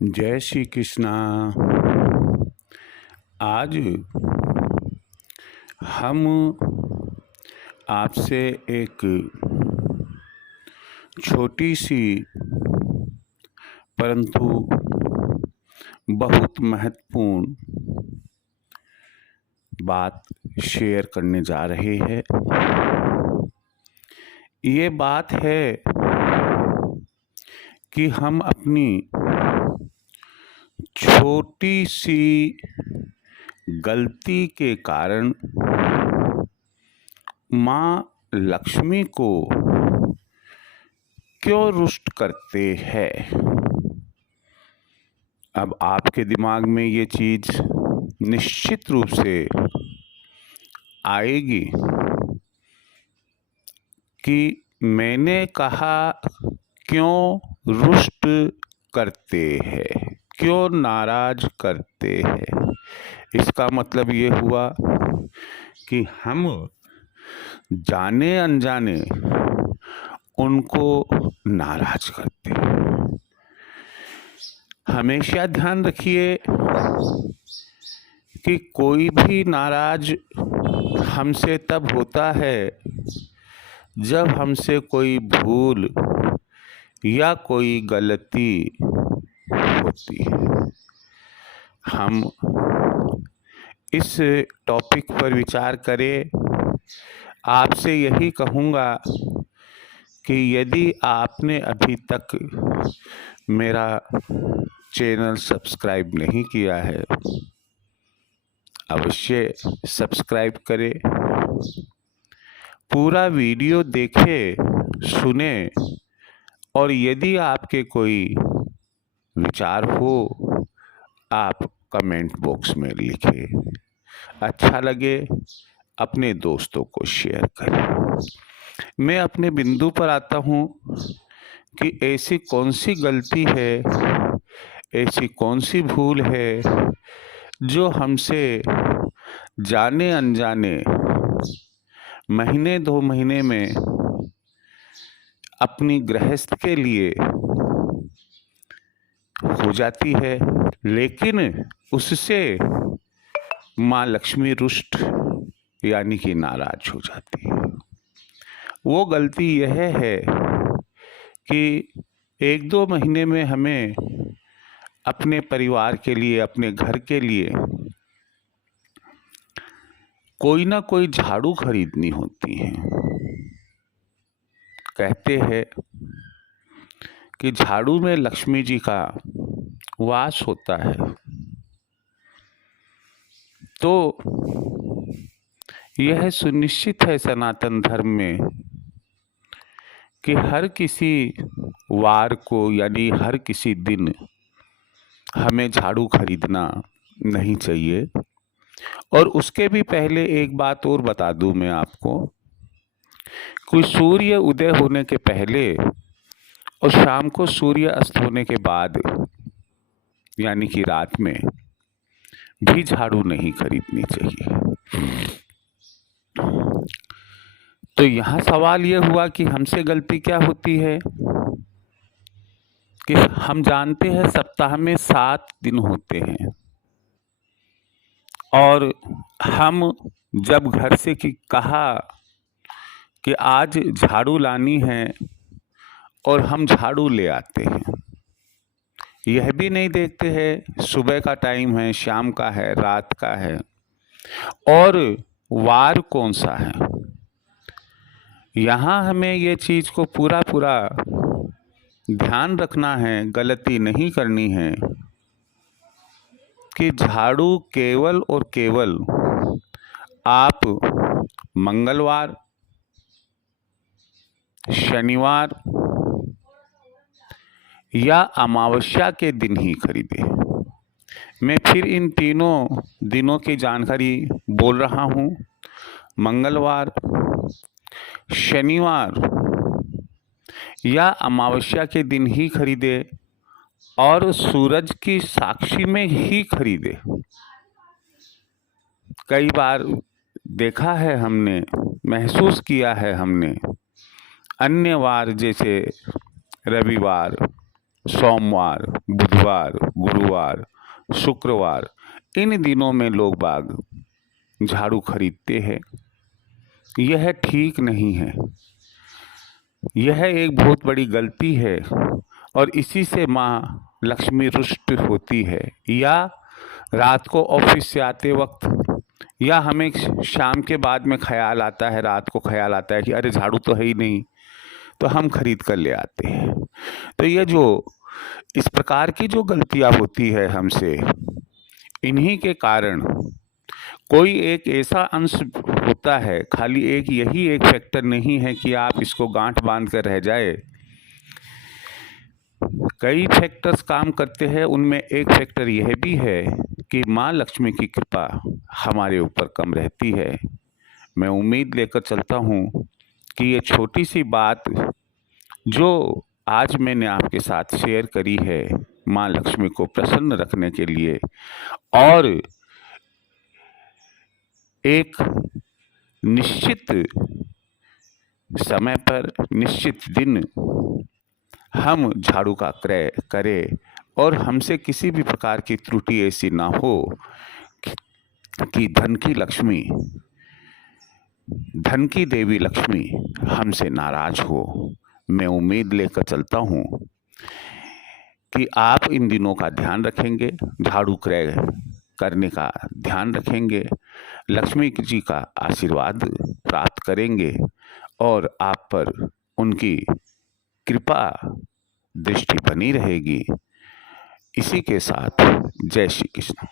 जय श्री कृष्णा। आज हम आपसे एक छोटी सी परंतु बहुत महत्वपूर्ण बात शेयर करने जा रहे हैं। ये बात है कि हम अपनी छोटी सी गलती के कारण माँ लक्ष्मी को क्यों रुष्ट करते हैं। अब आपके दिमाग में ये चीज निश्चित रूप से आएगी कि मैंने कहा क्यों रुष्ट करते हैं, क्यों नाराज करते हैं। इसका मतलब ये हुआ कि हम जाने अनजाने उनको नाराज करते हैं। हमेशा ध्यान रखिए कि कोई भी नाराज हमसे तब होता है जब हमसे कोई भूल या कोई गलती होती है। हम इस टॉपिक पर विचार करें। आपसे यही कहूँगा कि यदि आपने अभी तक मेरा चैनल सब्सक्राइब नहीं किया है, अवश्य सब्सक्राइब करें। पूरा वीडियो देखें, सुने और यदि आपके कोई विचार हो आप कमेंट बॉक्स में लिखें। अच्छा लगे अपने दोस्तों को शेयर करें। मैं अपने बिंदु पर आता हूँ कि ऐसी कौन सी गलती है, ऐसी कौन सी भूल है जो हमसे जाने अनजाने महीने 2 महीने में अपनी गृहस्थ के लिए हो जाती है, लेकिन उससे माँ लक्ष्मी रुष्ट यानी कि नाराज हो जाती है। वो गलती यह है कि 1-2 महीने में हमें अपने परिवार के लिए, अपने घर के लिए कोई ना कोई झाड़ू खरीदनी होती है। कहते हैं कि झाड़ू में लक्ष्मी जी का वास होता है। तो यह सुनिश्चित है सनातन धर्म में कि हर किसी वार को यानी हर किसी दिन हमें झाड़ू खरीदना नहीं चाहिए। और उसके भी पहले एक बात और बता दूं मैं आपको कि सूर्य उदय होने के पहले और शाम को सूर्य अस्त होने के बाद यानी कि रात में भी झाड़ू नहीं खरीदनी चाहिए। तो यहाँ सवाल ये हुआ कि हमसे गलती क्या होती है कि हम जानते हैं सप्ताह में 7 दिन होते हैं और हम जब घर से कहा कि आज झाड़ू लानी है और हम झाड़ू ले आते हैं, यह भी नहीं देखते हैं सुबह का टाइम है, शाम का है, रात का है और वार कौन सा है। यहाँ हमें ये चीज़ को पूरा ध्यान रखना है, गलती नहीं करनी है कि झाड़ू केवल और केवल आप मंगलवार, शनिवार या अमावस्या के दिन ही खरीदें। मैं फिर इन तीनों दिनों की जानकारी बोल रहा हूँ। मंगलवार, शनिवार या अमावस्या के दिन ही खरीदे और सूरज की साक्षी में ही खरीदे। कई बार देखा है हमने, महसूस किया है हमने, अन्य वार जैसे रविवार, सोमवार, बुधवार, गुरुवार, शुक्रवार, इन दिनों में लोग बाग झाड़ू खरीदते हैं। यह ठीक नहीं है। यह एक बहुत बड़ी गलती है और इसी से माँ लक्ष्मी रुष्ट होती है। या रात को ऑफिस से आते वक्त या हमें शाम के बाद में ख्याल आता है, रात को ख्याल आता है कि अरे झाड़ू तो है ही नहीं, तो हम खरीद कर ले आते हैं। तो ये जो इस प्रकार की जो गलतियाँ होती है हमसे, इन्हीं के कारण कोई एक ऐसा अंश होता है, खाली एक यही एक फैक्टर नहीं है कि आप इसको गांठ बांध कर रह जाए। कई फैक्टर्स काम करते हैं। उनमें एक फैक्टर यह भी है कि माँ लक्ष्मी की कृपा हमारे ऊपर कम रहती है। मैं उम्मीद लेकर चलता हूँ कि ये छोटी सी बात जो आज मैंने आपके साथ शेयर करी है, माँ लक्ष्मी को प्रसन्न रखने के लिए और एक निश्चित समय पर निश्चित दिन हम झाड़ू का क्रय करें और हमसे किसी भी प्रकार की त्रुटि ऐसी ना हो कि धन की देवी लक्ष्मी हमसे नाराज हो। मैं उम्मीद लेकर चलता हूँ कि आप इन दिनों का ध्यान रखेंगे, झाड़ू क्रय करने का ध्यान रखेंगे, लक्ष्मी जी का आशीर्वाद प्राप्त करेंगे और आप पर उनकी कृपा दृष्टि बनी रहेगी। इसी के साथ जय श्री कृष्ण।